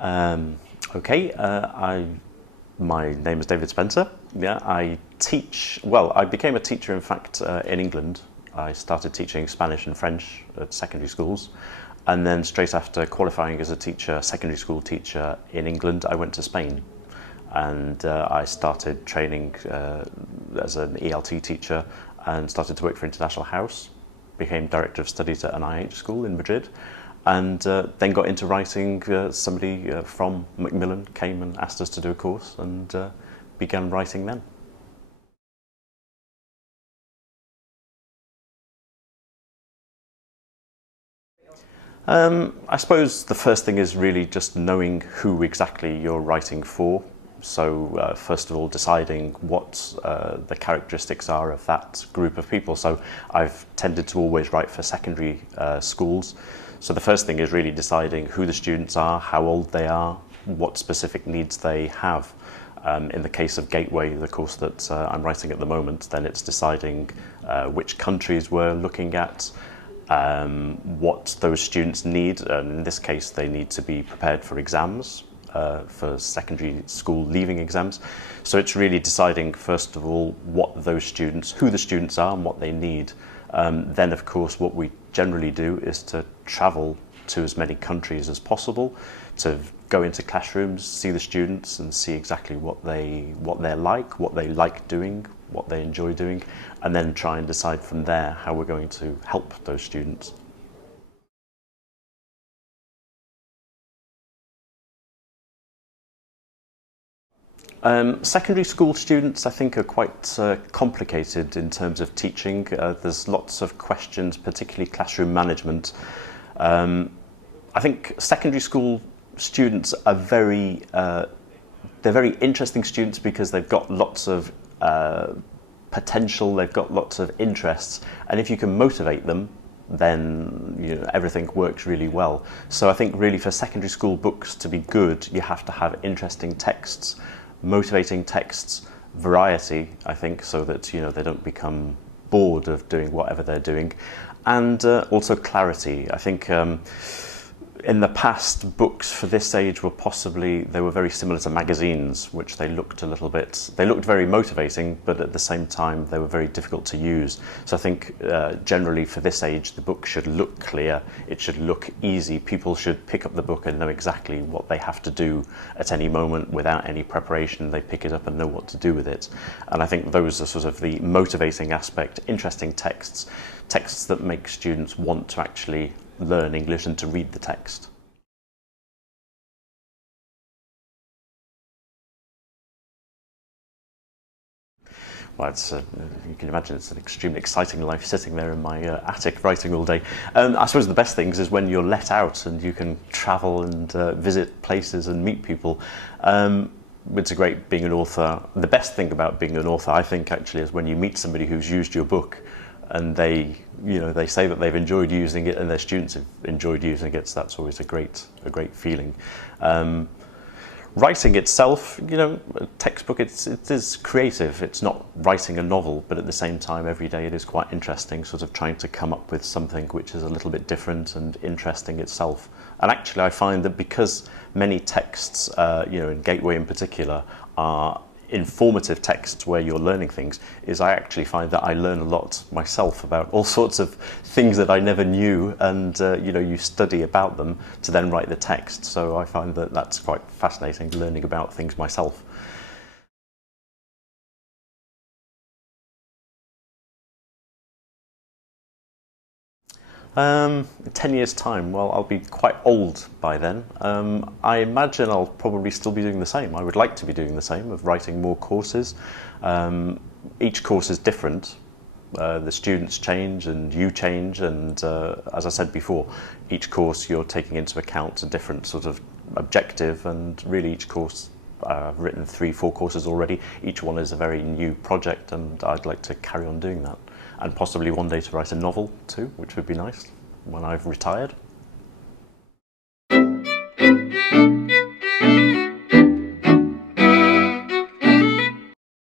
Um, okay, my name is David Spencer. Yeah, I teach, well, I became a teacher, in fact, in England. I started teaching Spanish and French at secondary schools. And then straight after qualifying as a teacher, secondary school teacher in England, I went to Spain. And I started training as an ELT teacher and started to work for International House, became Director of Studies at an IH school in Madrid, and then got into writing. Somebody from Macmillan came and asked us to do a course, and began writing then. I suppose the first thing is really just knowing who exactly you're writing for. So first of all, deciding what the characteristics are of that group of people. So I've tended to always write for secondary schools. So the first thing is really deciding who the students are, how old they are, what specific needs they have. In the case of Gateway, the course that I'm writing at the moment, then it's deciding which countries we're looking at, what those students need. In this case, they need to be prepared for exams, for secondary school leaving exams. So it's really deciding, first of all, what those students, who the students are and what they need. Then, of course, what we generally do is to travel to as many countries as possible, to go into classrooms, see the students and see exactly what they're like, what they like doing, what they enjoy doing, and then try and decide from there how we're going to help those students. Secondary school students, I think, are quite complicated in terms of teaching. There's lots of questions, particularly classroom management. I think secondary school students are they're very interesting students because they've got lots of potential, they've got lots of interests, and if you can motivate them, then everything works really well. So I think really for secondary school books to be good, you have to have interesting texts, motivating texts, variety, I think, so that they don't become bored of doing whatever they're doing, and also clarity. I think in the past, books for this age they were very similar to magazines, which they looked very motivating, but at the same time they were very difficult to use. So I think generally for this age, the book should look clear, it should look easy, people should pick up the book and know exactly what they have to do at any moment without any preparation. They pick it up and know what to do with it. And I think those are sort of the motivating aspect, interesting texts that make students want to actually learn English and to read the text. Well, you can imagine it's an extremely exciting life sitting there in my attic writing all day. I suppose the best things is when you're let out and you can travel and visit places and meet people. It's great being an author. The best thing about being an author, I think, actually, is when you meet somebody who's used your book and they say that they've enjoyed using it and their students have enjoyed using it. So that's always a great feeling. Writing itself, a textbook, it is creative. It's not writing a novel, but at the same time, every day it is quite interesting, sort of trying to come up with something which is a little bit different and interesting itself. And actually, I find that because many texts, in Gateway in particular, are informative texts where you're learning things, I actually find that I learn a lot myself about all sorts of things that I never knew, and you study about them to then write the text. So I find that that's quite fascinating, learning about things myself. 10 years time, well, I'll be quite old by then. I imagine I'll probably still be doing the same. I would like to be doing the same, of writing more courses. Each course is different. The students change and you change, and as I said before, each course you're taking into account a different sort of objective, and really each course, I've written 3-4 courses already. Each one is a very new project, and I'd like to carry on doing that. And possibly one day to write a novel too, which would be nice when I've retired.